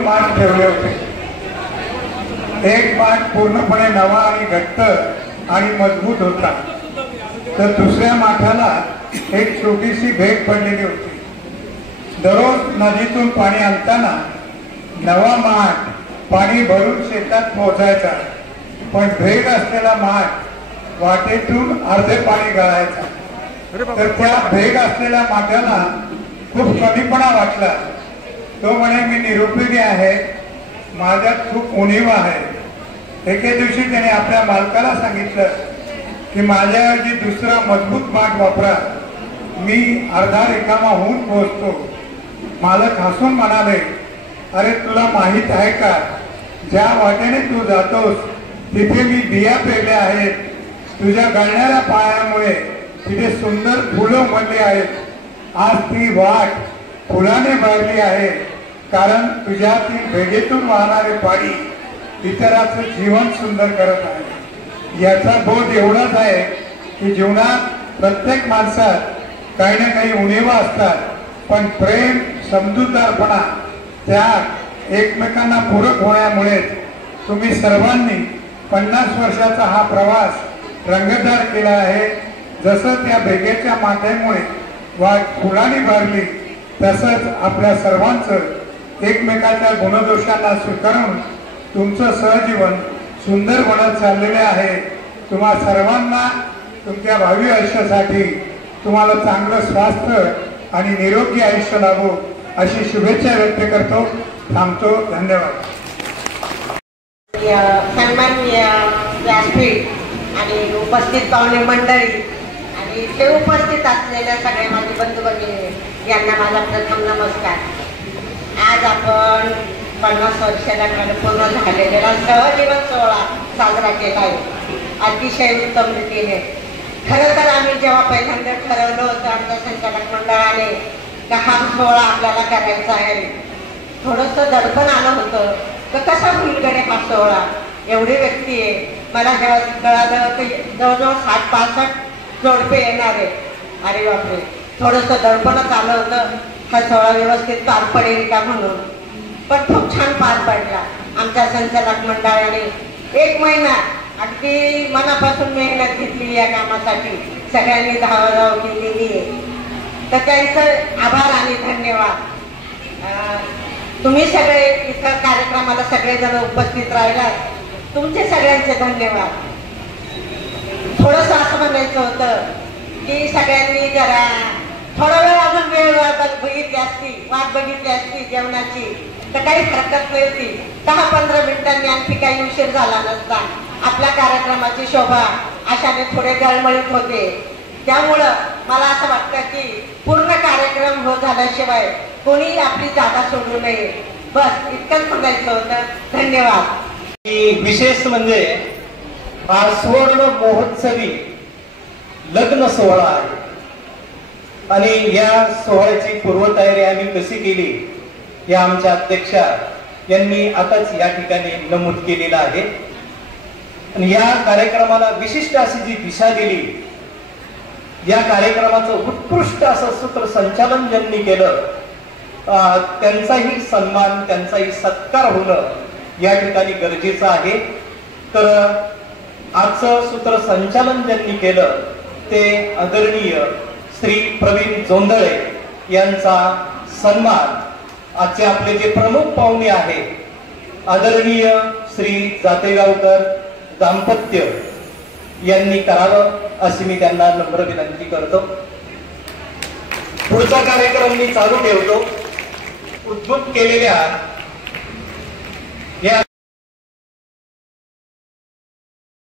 मान ठेवले होते. एक मान पूर्णपणे नवा आणि घट्ट आणि मजबूत होता, तर दुसऱ्या माठाला एक छोटीशी भेग पडलेली होती. दररोज नदीतून पाणी आणताना नवा माठ पाणी भरून शेतात पोहोचायचा, पण भेग असलेला माठ वाटेतून अर्धे पाणी गळायचा. तर त्या भेग असलेल्या माठाला खूप कमीपणा वाटला. तो म्हणे मी निरुपयोगी आहे, माझ्यात खूप उणीव आहे. एके दिवशी त्याने आपल्या मालकाला सांगितलं की माझ्याऐवजी दुसरा मजबूत माठ वापरा, मी अर्धा रिकामा होऊन पोहोचतो. मालक हसून म्हणाले, अरे तुला माहित आहे का, ज्या वाटेने तू जातोस तिथे मी बिया पेरल्या आहेत. तुझ्या गळणाऱ्या पायामुळे तिथे सुंदर फुलं उमलली आहेत. आज ती वाट फुलाने भरली आहे, कारण तुझ्यातील भेगेतून वाहणारे पाणी इतरांचं जीवन सुंदर करत आहे. याचा बोध एवढाच आहे की जीवनात प्रत्येक माणसात काही ना काही उणीवा असतात, पण प्रेम, समजूतदारपणा, त्याग, एकमेकांना पूरक होण्यामुळे तुम्ही सर्वांनी 50 वर्षाचा हा प्रवास रंगतदार केला आहे. जसं त्या भेगेच्या माथ्यामुळे वाट फुलांनी भरली, तसंच आपल्या सर्वांचं एकमेकाच्या गुणदोषांना स्वीकारून तुमचं सहजीवन सुंदर बनत चाललेले आहे. तुम्हा सर्वांना तुमच्या भावी आयुष्यासाठी तुम्हाला चांगलं स्वास्थ्य आणि निरोगी आयुष्य लाभो अशी शुभेच्छा व्यक्त करतो. थांबतो. धन्यवाद. सन्माननीय व्यासपीठ आणि उपस्थित पाहुणे मंडळी आणि ते उपस्थित असलेल्या सगळ्या माझे बंधू भगिनी यांना माझा प्रथम नमस्कार. आज आपण 50 वर्षाला पूर्ण झालेला सहजीवन सोहळा साजरा केला आहे अतिशय उत्तम रीतीने. खरं तर आम्ही जेव्हा पहिल्यांदा ठरवलं होतं आमच्या संचालक मंडळाने का हा सोहळा आपल्याला करायचा आहे, थोडंसं दडपण आलं होतं तर कसा होईल गडे हा सोहळा, एवढी व्यक्ती आहे. मला जेव्हा कळालं की जवळजवळ 60-65 जोडपे येणार आहे, अरे बापरे, थोडंसं दडपणच आलं होतं हा सोहळा व्यवस्थित पार पडेल का म्हणून. पण खूप छान पार पडला. आमच्या संचालक मंडळाने 1 महिना अगदी मनापासून मेहनत घेतली या कामासाठी, सगळ्यांनी धावाधाव केलेली आहे. तर त्यांचं आभार आणि धन्यवाद. तुम्ही सगळे इथं कार्यक्रमाला सगळेजण उपस्थित राहिलात, तुमचे सगळ्यांचे धन्यवाद. थोडंसं असं म्हणायचं होतं की सगळ्यांनी जरा थोडा वेळ अजून वेळ बघितली असती, वाट बघितली असती जेवणाची तर काही हरकत नव्हती. 10-15 मिनिटांनी आणखी काही उशीर झाला नसता. आपल्या कार्यक्रमाची शोभा अशाने थोडे गळमळीत होते. त्यामुळं मला असं वाटतं की पूर्ण कार्यक्रम हो झाल्याशिवाय कोणी आपली जागा सोडू नये. बस इतकंच म्हणायचं होतं. धन्यवाद. विशेष म्हणजे हा सुवर्ण महोत्सवी लग्न सोहळा आहे आणि या सोहळ्याची पूर्वतयारी आम्ही कशी केली या आमच्या अध्यक्षा यांनी आताच या ठिकाणी नमूद केलेलं आहे. आणि या कार्यक्रमाला विशिष्ट अशी जी दिशा दिली, या कार्यक्रमाचं उत्कृष्ट असं सूत्रसंचालन ज्यांनी केलं त्यांचाही सन्मान, त्यांचाही सत्कार होणं या ठिकाणी गरजेचं आहे. तर आजचं सूत्रसंचालन ज्यांनी केलं ते आदरणीय श्री प्रवीण जोंधळे यांचा सन्मान आजचे आपले जे प्रमुख पाहुणे आहेत आदरणीय श्री जातेगावकर दाम्पत्य यांनी करावं अशी मी त्यांना नम्र विनंती करतो. पुढचा कार्यक्रम मी चालू ठेवतो. उद्भूत केलेल्या